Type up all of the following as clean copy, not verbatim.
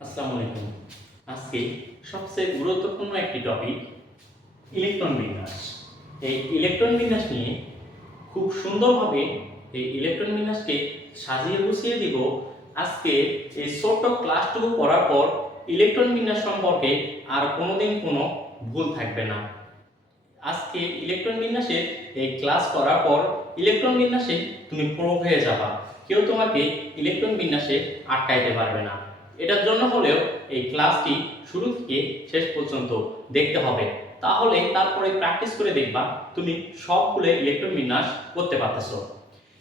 আসসালামু আলাইকুম। আজকে সবচেয়ে গুরুত্বপূর্ণ একটি টপিক ইলেকট্রন বিন্যাস। এই ইলেকট্রন বিন্যাস নিয়ে খুব সুন্দরভাবে এই ইলেকট্রন বিন্যাসকে সাজিয়ে গুছিয়ে দিব। আজকে এই ছোট্ট ক্লাসটুকু করার পর ইলেকট্রন বিন্যাস সম্পর্কে আর কোনোদিন কোনো ভুল থাকবে না। আজকে ইলেকট্রন বিন্যাসের এই ক্লাস করার পর ইলেকট্রন বিন্যাসে তুমি প্রো হয়ে যাবা। কেউ তোমাকে ইলেকট্রন বিন্যাসে আটকাইতে পারবে না। এটার জন্য হলেও এই ক্লাসটি শুরু থেকে শেষ পর্যন্ত দেখতে হবে, তাহলে তারপরে প্র্যাকটিস করে দেখবা তুমি সবগুলো ইলেকট্রন বিন্যাস করতে পারতেছো।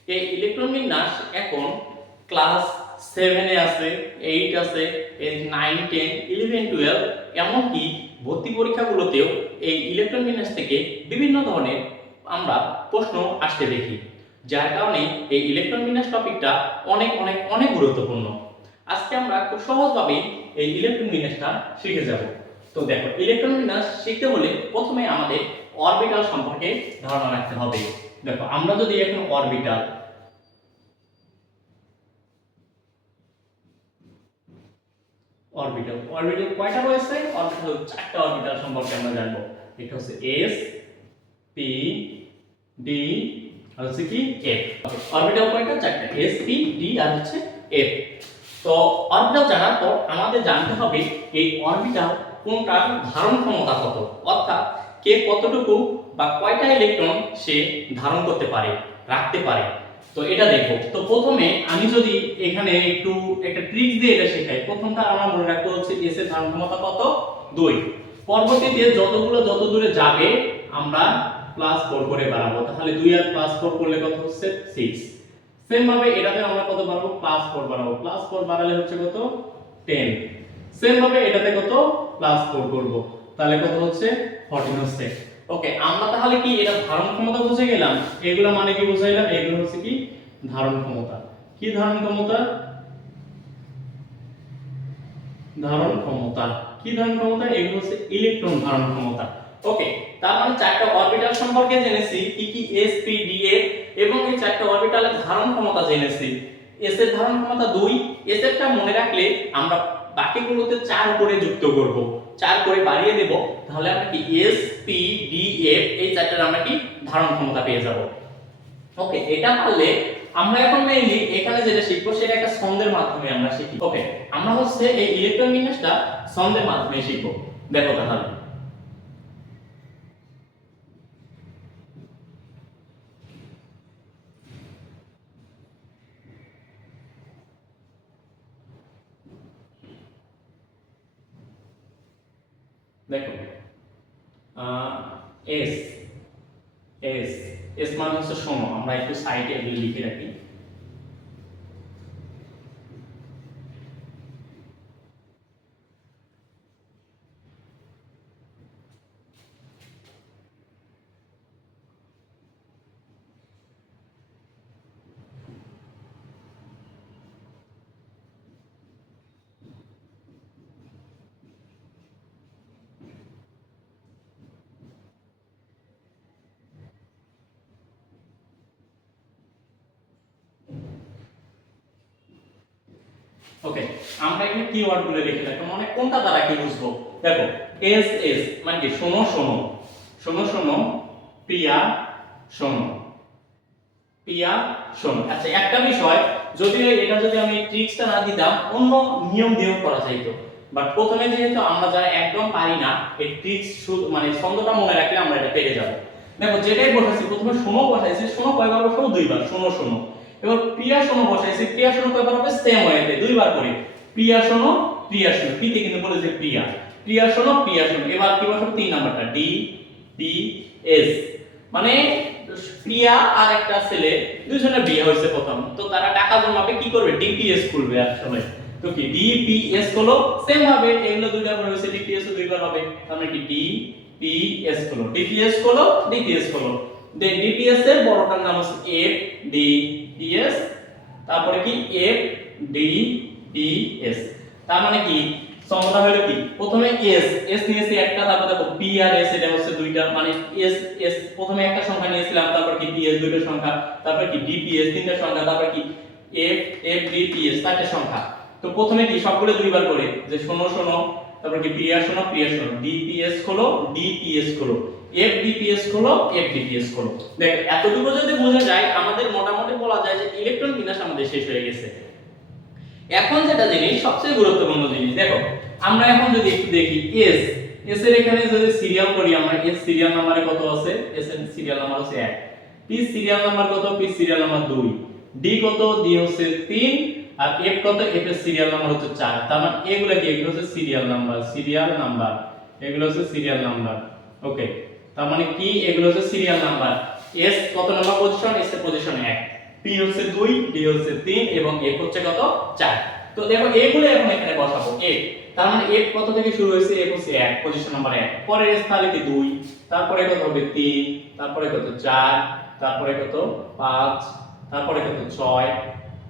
এই ইলেকট্রন বিন্যাস এখন ক্লাস 7 আছে, 8 আছে, 9, 10, 11, 12 এমনকি ভর্তি পরীক্ষাগুলোতেও এই ইলেকট্রন বিন্যাস থেকে বিভিন্ন ধরনের আমরা প্রশ্ন আসতে দেখি, যার কারণে এই ইলেকট্রন বিন্যাস টপিকটা অনেক অনেক অনেক গুরুত্বপূর্ণ। আজকে আমরা খুব সহজভাবে এই ইলেকট্রন বিন্যাসটা শিখে যাব। তো দেখো, ইলেকট্রন বিন্যাস শিখতে হলে প্রথমে আমাদের অরবিটাল সম্পর্কে ধারণা রাখতে হবে। দেখো, আমরা যদি এখন অরবিটাল অরবিটাল অরবিটাল কয়টা রয়েছে? অরবিটাল 4টা অরবিটাল সম্পর্কে আমরা জানবো। এটা হচ্ছে এস, পি, ডি আর হচ্ছে কি এফ। অরবিটাল কয়টা? 4টা, এস, পি, ডি আর হচ্ছে এফ। তো অরবিটাল জানার পর আমাদের জানতে হবে এই অরবিটাল কোনটার ধারণ ক্ষমতা কত, অর্থাৎ কে কতটুকু বা কয়টা ইলেকট্রন সে ধারণ করতে পারে, রাখতে পারে। তো এটা দেখো। তো প্রথমে আমি যদি এখানে একটু একটা ট্রিক্স দিয়ে এটা শেখাই, প্রথমটা আমরা মনে রাখবো হচ্ছে এস এর ধারণ ক্ষমতা কত? 2। পরবর্তীতে যত দূরে যাবে আমরা +4 করে বাড়াবো, তাহলে 2 আর +4 করলে কত হচ্ছে? 6। সেম ভাবে এটাতে আমরা কত বাড়াবো? +4 বাড়াবো, +4 বাড়ালে হচ্ছে কত? 10। সেম ভাবে এটাতে কত? +4 করব, তাহলে কত হচ্ছে? 14 হচ্ছে। ওকে, আমরা তাহলে কি এটা ধারণ ক্ষমতা বুঝে গেলাম। এগুলো মানে কি বুঝাইলাম? এগুলো হচ্ছে কি ধারণ ক্ষমতা। কি ধারণ ক্ষমতা? ধারণ ক্ষমতা। কি ধারণ ক্ষমতা? এগুলো হচ্ছে ইলেকট্রন ধারণ ক্ষমতা। ওকে, তার মানে 4টা অরবিটাল সম্পর্কে জেনেছি, কি কি এস, পি, ডি, এফ, এবং এই 4টা অরবিটালের ধারণ ক্ষমতা জেনেছি। এস এর ধারণ ক্ষমতা 2। এস এরটা মনে রাখলে আমরা বাকিগুলোতে 4 করে যুক্ত করব, 4 করে বাড়িয়ে দেব, তাহলে আমরা কি এস, পি, ডি, এফ এই 4টার আমরা কি ধারণ ক্ষমতা পেয়ে যাব। ওকে, এটা পারলে আমরা এখন মেইনলি এখানে যেটা শিখবো সেটা একটা ছন্দের মাধ্যমে আমরা শিখি। ওকে, আমরা হচ্ছে এই ইলেকট্রন বিন্যাসটা ছন্দের মাধ্যমে শিখবো। দেখো তাহলে, দেখো এস এস এস মানে হচ্ছে শোনো, আমরা একটু সাইডে এগুলো লিখে রাখি। ওকে, আমরা এখানে কিওয়ার্ড গুলো লিখে রাখবো, মানে কোনটা দ্বারা কি বুঝবো। দেখো, এস এস মানে কি শোনো শোনো, শোনো শোনো, প্রিয়া শোনো, প্রিয়া শোনো। আচ্ছা, একটা বিষয়, যদি এটা যদি আমি ট্রিক্সটা না দিতাম অন্য নিয়ম দিয়েও করা যাইতো, বাট প্রথমে যেহেতু আমরা যারা একদম পারি না, এই ট্রিক্স মানে ছন্দটা মনে রাখলে আমরা এটা পেরে যাব। দেখো, যেটাই বসাইছি প্রথমে শোনো বসাইছি, শোনো কয়বার বসাবো? 2বার, শোনো শোনো। এবার প্রিয়া শোনো বসাইছি, প্রিয়া শোনো কয়বার হবে? সেম ওয়েতে 2বার করে, প্রিয়া শোনো প্রিয়া শোনো। পিতে কিন্তু বলেছে প্রিয়া, প্রিয়া শোনো প্রিয়া শোনো। এবার কি বসাবো? 3 নাম্বারটা, ডি পি এস, মানে প্রিয়া আর একটা ছেলে, দুইজনের বিয়ে হয়েছে প্রথম, তো তারা টাকা জমাবে, কি করবে? ডিপিএস খুলবে আসলে। তো কি ডিপিএস হলো সেম ভাবে এগুলো দুইটা করে হয়েছে, ডিপিএস ও দুইবার হবে, তাহলে কি ডিপিএস হলো, ডিপিএস হলো, ডিপিএস হলো। দেন ডিপিএস এর বড়টার নাম হচ্ছে এফ ডি পি এস, তারপরে কি এফ ডি পি এস। তার মানে কি সংখ্যাটা হলো কি, প্রথমে এস এস নিয়েছি একটা, তারপর দেখো পি আর এস এটা হচ্ছে দুইটা, মানে এস এস প্রথমে একটা সংখ্যা নিয়েছিলাম, তারপর কি পি এস দুইটা সংখ্যা, তারপর কি ডিপিএস তিনটা সংখ্যা, তারপর কি এফ এফ ডিপিএস চারটা সংখ্যা। তো প্রথমে কি সবগুলো দুইবার করে যে শোনো শোনো, তারপর কি প্রিয়া শোনো প্রিয়া শোনো, ডিপিএস খোলো ডিপিএস খোলো, এফডিপিএস খোলো এফডিপিএস খোলো। দেখ এতটুকু যদি বোঝা যায় আমাদের মোটামুটি বলা যায় যে ইলেকট্রন বিন্যাস আমাদের শেষ হয়ে গেছে। এখন যেটা জিনিস সবচেয়ে গুরুত্বপূর্ণ জিনিস, দেখো আমরা এখন যদি একটু দেখি এস এর এখানে যদি সিরিয়াল করি আমরা, এস সিরিয়াল নাম্বারে কত আছে, এস এর সিরিয়াল নাম্বার হচ্ছে 1, পি সিরিয়াল নাম্বার কত, পি সিরিয়াল নাম্বার 2, ডি কত, ডি হচ্ছে 3, আর এফ কত, এফ এর সিরিয়াল নাম্বার হচ্ছে 4। তার মানে এগুলা কি, এগুলো হচ্ছে সিরিয়াল নাম্বার, এগুলো হচ্ছে সিরিয়াল নাম্বার। ওকে, তার মানে কি এগুলো হচ্ছে সিরিয়াল নাম্বার। এস কত নাম্বার পজিশন, এস এর পজিশন 1, পি হচ্ছে 2, ডি হচ্ছে 3 এবং এফ হচ্ছে কত 4। তো দেখো এগুলো এখন এখানে বসাবো। এফ তার মানে এফ কত থেকে শুরু হয়েছে, এফ হচ্ছে 1 পজিশন নাম্বার 1, পরে এস তাহলে কি 2, তারপরে কত হবে 3, তারপরে কত 4, তারপরে কত 5, তারপরে কত 6,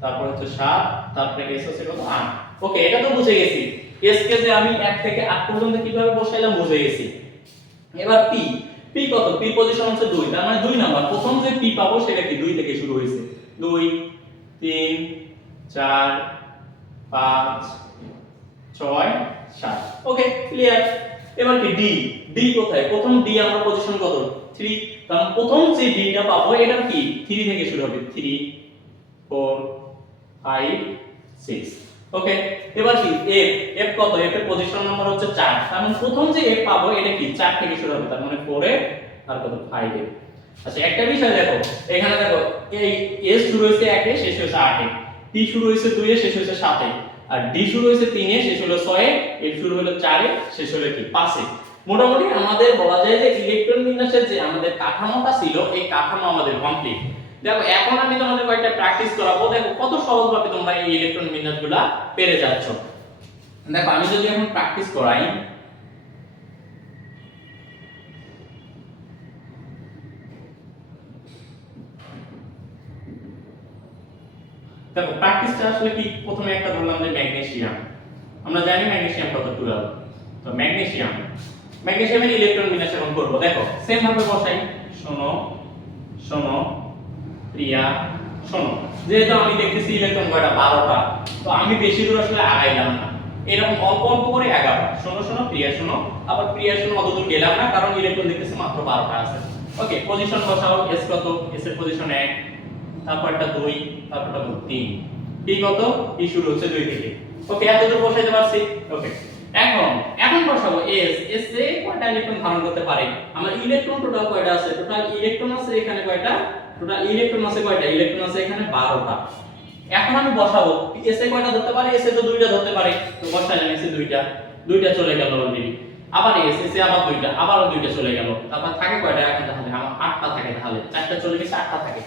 তারপরে হচ্ছে 7, তারপরে এস হচ্ছে কত 8। ওকে, এটা তো বুঝে গেছি। এস কে যে আমি 1 থেকে 8 পর্যন্ত কিভাবে বসাইলাম বুঝে গেছি। এবার পি, পি কত, পি পজিশন হচ্ছে 2, তার মানে 2 নাম্বার। প্রথম যে পি পাবো সেটা কি 2 থেকে শুরু হয়েছে, 2 3 4 5 6 7। Okay clear. এবার কি ডি, ডি কোথায়, প্রথম ডি আমরা পজিশন কত 3, কারণ প্রথম যে ডিটা পাবো এটা কি 3 থেকে শুরু হবে, 3 4 5 6। ওকে, এবার কি এফ, এফ কত, এফ এর পজিশন নাম্বার হচ্ছে 4, তার মানে প্রথম যে এফ পাবো এটা কি 4 থেকে শুরু হবে, তার মানে 4 এ আর কত 5 এ। আচ্ছা একটা বিষয় দেখো, এখানে দেখো এই এস শুরু হয়েছে 1 এ শেষ হয়েছে 8 এ, টি শুরু হয়েছে 2 এ শেষ হয়েছে 7 এ, আর ডি শুরু হয়েছে 3 এ শেষ হলো 6 এ, এফ শুরু হলো 4 এ শেষ হলো কি 5 এ। মোটামুটি আমাদের বলা যায় যে ইলেকট্রন বিন্যাসের যে আমাদের কাঠামোটা ছিল এই কাঠামো আমাদের কমপ্লিট। দেখো এখন আমি তোমাদের কয়েকটা প্র্যাকটিস করাবো, দেখো কত সহজভাবে তোমরা এই ইলেকট্রন বিন্যাসগুলো পেরে যাচ্ছ। দেখো আমি যদি এখন প্র্যাকটিস করাই, দেখো প্র্যাকটিসটা আসলে কি, প্রথমে একটা ধরলাম যে ম্যাগনেসিয়াম, আমরা জানি ম্যাগনেসিয়াম কত 12, তো ম্যাগনেসিয়ামের ইলেকট্রন বিন্যাস এখন করব। দেখো সেম ভাবে বসাই, শোনো শোনো প্রিয়া শোনো, যেহেতু আমি দেখতেছি ইলেকট্রন কয়টা 12টা, তো আমি বেশি দূর আসলে আগাইলাম না, এরকম অল্প অল্প করে আগাবো। শোনো শোনো প্রিয়া শোনো, আবার প্রিয়া শোনো অত দূর গেলাম না, কারণ ইলেকট্রন দেখতেছি মাত্র 12টা আছে। ওকে, পজিশন বসাও, এস কত, এস এর পজিশন 1, তারপরটা 2, তারপরটা 3, পি কত, পি শুরু হচ্ছে 2 থেকে। ওকে, এত দূর বসাইতে পারছি। ওকে, এখন বসাবো এস, এস এ কয়টা ইলেকট্রন ধারণ করতে পারে, আমার ইলেকট্রন টোটাল কয়টা আছে, টোটাল ইলেকট্রন আছে এখানে কয়টা, টোটাল ইলেকট্রন আছে কয়টা, ইলেকট্রন আছে এখানে 12টা। এখন আমি বসাবো এস এ কয়টা ধরতে পারে, এস এ তো 2টা ধরতে পারে, তো বসাইলাম এস এ 2টা চলে গেল অলরেডি, আবার এস এ আবার 2টা, আবারও 2টা চলে গেল, তারপর থাকে কয়টা এখন, তাহলে আমার 8টা থাকে, তাহলে 4টা চলে গেছে 8টা থাকে।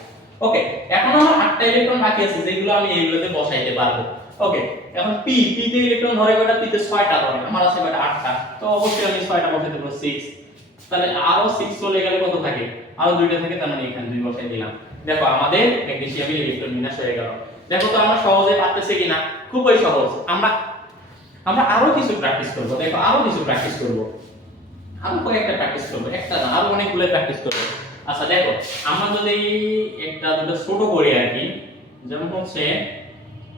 ওকে, এখন আমার 8টা ইলেকট্রন বাকি আছে যেগুলো আমি এইগুলোতে বসাইতে পারবো। ওকে, এখন পি, পি তে ইলেকট্রন ধরে কয়টা, পি তে 6টা ধরে, আমার আছে কয়টা 8টা, তো অবশ্যই আমি 6টা বসাইতে পারবো 6, তাহলে আরো 6 চলে গেলে কত থাকে, আরো 2টা থাকে, তার মানে এখানে 2 বসাই দিলাম। দেখো আমাদের ম্যাগনেসিয়ামের ইলেকট্রন বিন্যাস হয়ে গেল। দেখো তো আমরা সহজে পারতেছি কিনা, খুবই সহজ। আমরা আরো কিছু প্র্যাকটিস করব, দেখো আরো কিছু প্র্যাকটিস করব, আরো কয়েকটা প্র্যাকটিস করব, একটা না আরো অনেকগুলো প্র্যাকটিস করব। আচ্ছা দেখো আমরা যদি একটা দুটো ছোট করি আর কি, যেমন হচ্ছে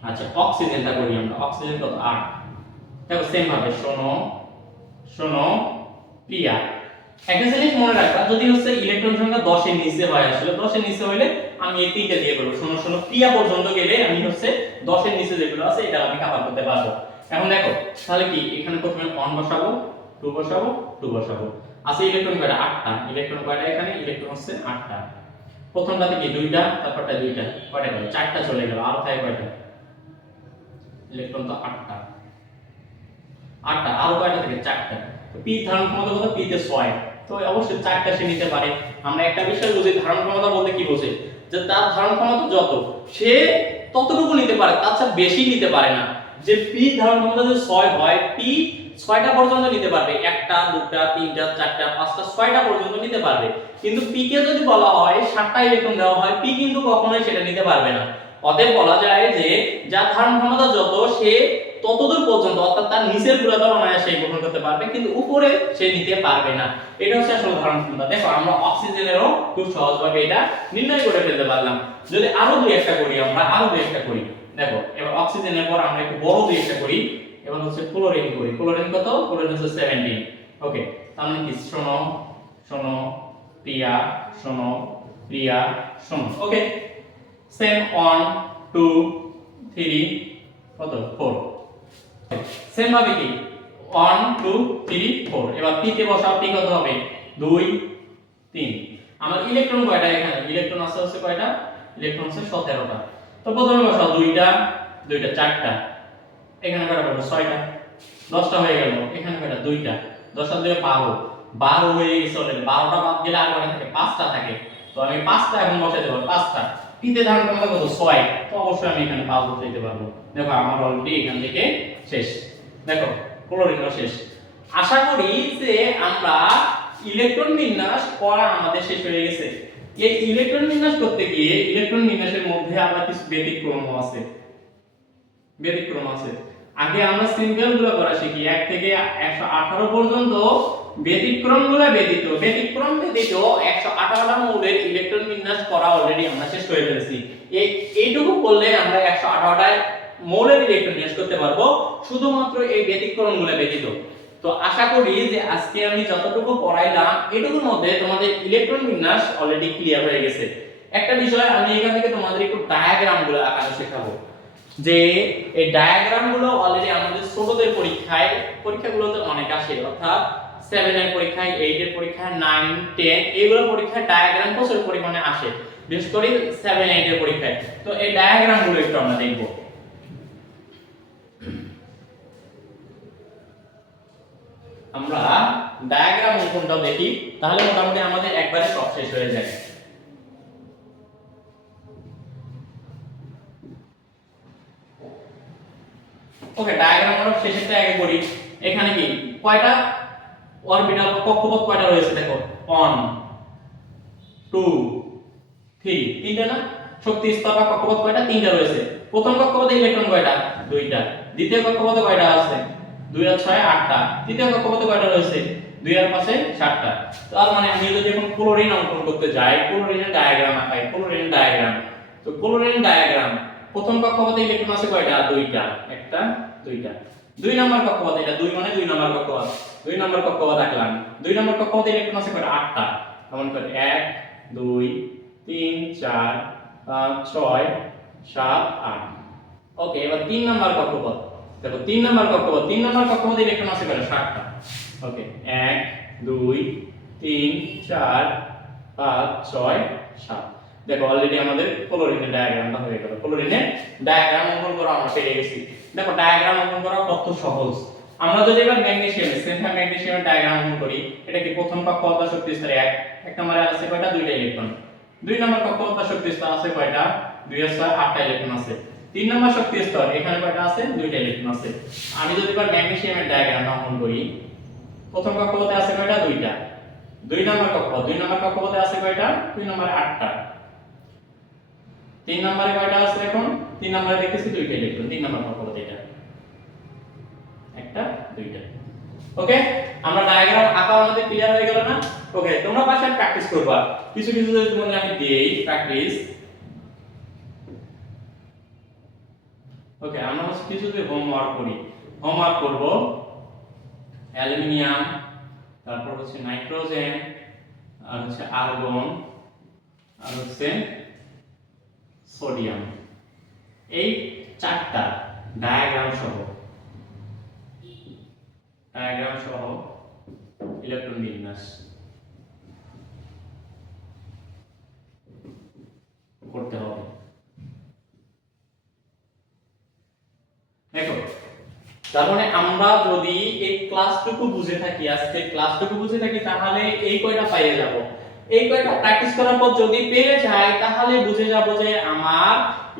আচ্ছা অক্সিজেনটা করি আমরা, অক্সিজেন কত 8। দেখো সেম ভাবে শোনো শোনো প্রিয়া, একটা জিনিস মনে রাখবা, যদি হচ্ছে ইলেকট্রন সংখ্যা 10 এর নিচে হয়, আসলে 10 এর নিচে হইলে আমি এই তিনটা দিয়ে করব, শোনো শোনো প্রিয়া পর্যন্ত গেলে আমি হচ্ছে 10 এর নিচে যেগুলো আছে এটা আমি কভার করতে পারবো। এখন দেখো তাহলে কি এখানে প্রথমে 1 বসাবো, 2 বসাবো, 2 বসাবো, আছে ইলেকট্রন কয়টা 8টা, ইলেকট্রন কয়টা এখানে, ইলেকট্রন হচ্ছে 8টা, প্রথমটাতে কি 2টা, তারপরটা 2টা, কয়টা গেল 4টা চলে গেল, আর থাকে কয়টা ইলেকট্রন, তো 8টা, আর কয়টা থাকে 4টা, তো পি ধারণ ক্ষমতা কত, পি তে 6, তো অবশ্যই 4টা সে নিতে পারে। আমরা একটা বিষয় বুঝি, ধারণ ক্ষমতা বলতে কি বোঝে, যে তার ধারণ ক্ষমতা যত সে ততটুকু নিতে পারে, তার চেয়ে বেশি নিতে পারে না। যে পি ধারণ ক্ষমতা যদি 6 হয়, পি 6টা পর্যন্ত নিতে পারবে, 1টা 2টা 3টা 4টা 5টা 6টা পর্যন্ত নিতে পারবে। কিন্তু পি কে যদি বলা হয় 7টা ইলেকট্রন দেওয়া হয়, পি কিন্তু কখনোই সেটা নিতে পারবে না। অতএব বলা যায় যে যার ধারণ ক্ষমতা যত সে ততদূর পর্যন্ত, অর্থাৎ তার নিচের গুলোটা অনায়াসে গ্রহণ করতে পারবে, কিন্তু উপরে সে নিতে পারবে না। এটা হচ্ছে আসলে ধারণ ক্ষমতা। দেখো আমরা অক্সিজেনেরও খুব সহজভাবে এটা নির্ণয় করে ফেলতে পারলাম। যদি আরো দুই একটা করি, আমরা আরো দুই একটা করি, দেখো এবার অক্সিজেনের পর আমরা একটু বড় দিয়ে একটা করি, এবার হচ্ছে ক্লোরিন করি। ক্লোরিন কত? ক্লোরিন হচ্ছে 17। ওকে, তার মানে কি শোনো শোনো প্রিয়া শোনো প্রিয়া শোনো। ওকে, সেম 1 2 3 কত 4। সেম ভাবে কি 1 2 3 4। এবার পি তে বসাও, পি কত হবে 2 3। আমার ইলেকট্রন কয়টা? এখানে ইলেকট্রন আছে হচ্ছে কয়টা? ইলেকট্রন আছে 17টা। তো প্রথমে বসাও দুইটা দুইটা 4টা, এখানে কয়টা পাবো 6টা, 10টা হয়ে গেল। এখানে কয়টা? দুইটা, 10 আর 2 12, 12 হয়ে গেছে অলরেডি। 12টা বাদ গেলে আর কয়টা থাকে? 5টা থাকে। তো আমি 5টা এখন বসাই দেব, 5টা। পিতে ধারণ ক্ষমতা কত? 6। তো অবশ্যই আমি এখানে 5 বসাইতে পারবো। দেখো আমার অলরেডি এখান থেকে শেষ। দেখো ক্লোরিনও শেষ। আশা করি যে আমরা ইলেকট্রন বিন্যাস করা আমাদের শেষ হয়ে গেছে। এই ইলেকট্রন বিন্যাস করতে গিয়ে ইলেকট্রন বিন্যাসের মধ্যে আবার কিছু ব্যতিক্রম আছে। ব্যতিক্রম আছে। আগে আমরা সিম্পল গুলো করা শিখি 1 থেকে 118 পর্যন্ত। ব্যতিক্রমগুলো ব্যতীত 118টা মৌলের ইলেকট্রন বিন্যাস করা অলরেডি আমরা শেষ করে ফেলেছি। এইটুকু করলে আমরা 118টা মৌলের ইলেকট্রন বিন্যাস করতে পারবো, শুধুমাত্র এই ব্যতিক্রমগুলো ব্যতীত। তো আশা করি যে আজকে আমি যতটুকু পড়াইলাম এটুকুর মধ্যে তোমাদের ইলেকট্রন বিন্যাস অলরেডি ক্লিয়ার হয়ে গেছে। একটা বিষয় আমি এখান থেকে তোমাদের একটু ডায়াগ্রামগুলো আঁকানো শেখাবো, যে এই ডায়াগ্রামগুলো অলরেডি আমাদের ছোটদের পরীক্ষাগুলোতে অনেক আসে, অর্থাৎ 7 এর পরীক্ষায়, 8 এর পরীক্ষায়, 9 10 এইগুলো পরীক্ষায় ডায়াগ্রাম প্রচুর পরিমাণে আসে, বিশেষ করে 7 8 এর পরীক্ষায়। তো এই ডায়াগ্রামগুলো একটু আমরা দেখব। আমরা ডায়াগ্রাম অঙ্কনটা দেখি, তাহলে মোটামুটি আমাদের একবারে সব শেষ হয়ে যায়। ওকে, ডায়াগ্রাম আমরা শেষেরটা আগে করি। এখানে কি কয়টা অরবিটাল কক্ষপথ কয়টা রয়েছে? দেখো 1 2 3, তিনটা না? শক্তি স্তর বা কক্ষপথ কয়টা? তিনটা রয়েছে। প্রথম কক্ষপথে ইলেকট্রন কয়টা? দুইটা। দ্বিতীয় কক্ষপথে কয়টা আছে? 2 আর 6 8টা। তৃতীয় কক্ষপথে কয়টা রয়েছে? 2 আর 5 7টা। তার মানে আমি যদি এখন ক্লোরিন অঙ্কন করতে যাই, ক্লোরিনের ডায়াগ্রাম আঁকাই, ক্লোরিনের ডায়াগ্রাম। তো ক্লোরিন ডায়াগ্রাম, প্রথম কক্ষপথে ইলেকট্রন আছে কয়টা? দুইটা, একটা দুইটা। 2 নম্বর কক্ষপথ, এটা 2 মানে 2 নম্বর কক্ষপথ, 2 নম্বর কক্ষপথ আঁকলাম। 2 নম্বর কক্ষপথে ইলেকট্রন আছে কয়টা? 8টা। কেমন করে 1 2 3 4 5 6 7 8। ওকে, এবার 3 নম্বর কক্ষপথ। দেখো 3 নম্বর কক্ষপথ, 3 নম্বর কক্ষপথে ইলেকট্রন আছে কয়টা? 7টা। ওকে, 1 2 3 4 5 6 7। দেখো অলরেডি আমাদের ক্লোরিনের ডায়াগ্রামটা হয়ে গেল। ক্লোরিনের ডায়াগ্রাম অঙ্কন করা আমরা পেরে গেছি। দেখো ডায়াগ্রাম অঙ্কন করা কত সহজ। আমরা যদি এবার ম্যাগনেসিয়ামের সেন্ট্রাল ম্যাগনেসিয়ামের ডায়াগ্রাম অঙ্কন করি, এটা কি প্রথম কক্ষপথ বা শক্তি স্তর 1, এক নম্বরে আছে কয়টা? দুইটা ইলেকট্রন। 2 নম্বর কক্ষপথ বা শক্তি স্তর আছে কয়টা? 2 আর 6 8টা ইলেকট্রন আছে। 3 নম্বর শক্তি স্তর, এখানে কয়টা আছে? দুইটা ইলেকট্রন আছে। আমি যদি এবার ম্যাগনেসিয়ামের ডায়াগ্রাম অঙ্কন করি, প্রথম কক্ষপথে আছে কয়টা? দুইটা। 2 নম্বর কক্ষপথ, 2 নম্বর কক্ষপথে আছে কয়টা? 2 নম্বরে 8টা। 3 নম্বরে কয়টা আছে? এখন 3 নম্বরে দেখতেছি দুইটা ইলেকট্রন, 3 নম্বর কক্ষপথে এটা একটা দুইটা। ওকে, আমরা ডায়াগ্রাম আঁকা আমাদের ক্লিয়ার হয়ে গেল না? ওকে, তোমরা বাসায় প্র্যাকটিস করবা। কিছু কিছু যদি তোমাদের আমি দেই প্র্যাকটিস। ওকে, আমরা কিছু যদি হোমওয়ার্ক করি, হোমওয়ার্ক করব অ্যালুমিনিয়াম, তারপর হচ্ছে নাইট্রোজেন, আর হচ্ছে আর্গন, আর হচ্ছে সোডিয়াম। এই চারটা ডায়াগ্রাম সহ ইলেকট্রন বিন্যাস করতে হবে। দেখো, তার মানে আমরা যদি এই ক্লাসটুকু বুঝে থাকি, আজকে ক্লাসটুকু বুঝে থাকি, তাহলে এই কয়টা পেয়ে যাব। এই কয়টা প্র্যাকটিস করার পর যদি পেয়ে যাই, তাহলে বুঝে যাব যে আমার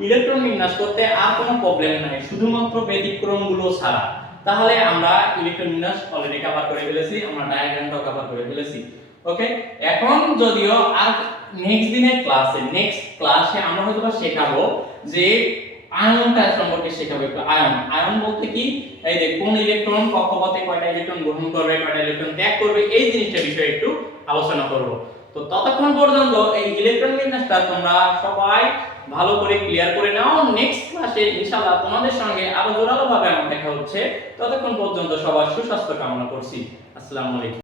ইলেকট্রন বিন্যাস করতে আর কোনো প্রবলেম নাই, শুধুমাত্র ব্যতিক্রমগুলো ছাড়া। তাহলে আমরা ইলেকট্রন বিন্যাস অলরেডি কভার করে ফেলেছি, আমরা ডায়াগ্রামটাও কভার করে ফেলেছি। ওকে, এখন যদিও আর নেক্সট ক্লাসে আমরা হয়তো শেখাবো যে আয়নটা সম্পর্কে শেখাবো একটু। আয়ন বলতে কি? এই যে কোন ইলেকট্রন কক্ষপথে কয়টা ইলেকট্রন গ্রহণ করবে, কয়টা ইলেকট্রন ত্যাগ করবে, এই জিনিসটা বিষয়ে একটু আলোচনা করব। তো ততক্ষণ পর্যন্ত এই ইলেকট্রন বিন্যাসটা তোমরা সবাই ভালো করে ক্লিয়ার করে নাও। নেক্সট ক্লাসে ইনশাআল্লাহ তোমাদের সঙ্গে আরো জোরালোভাবে আমার দেখা হচ্ছে। ততক্ষণ পর্যন্ত সবার সুস্বাস্থ্য কামনা করছি। আসসালামু আলাইকুম।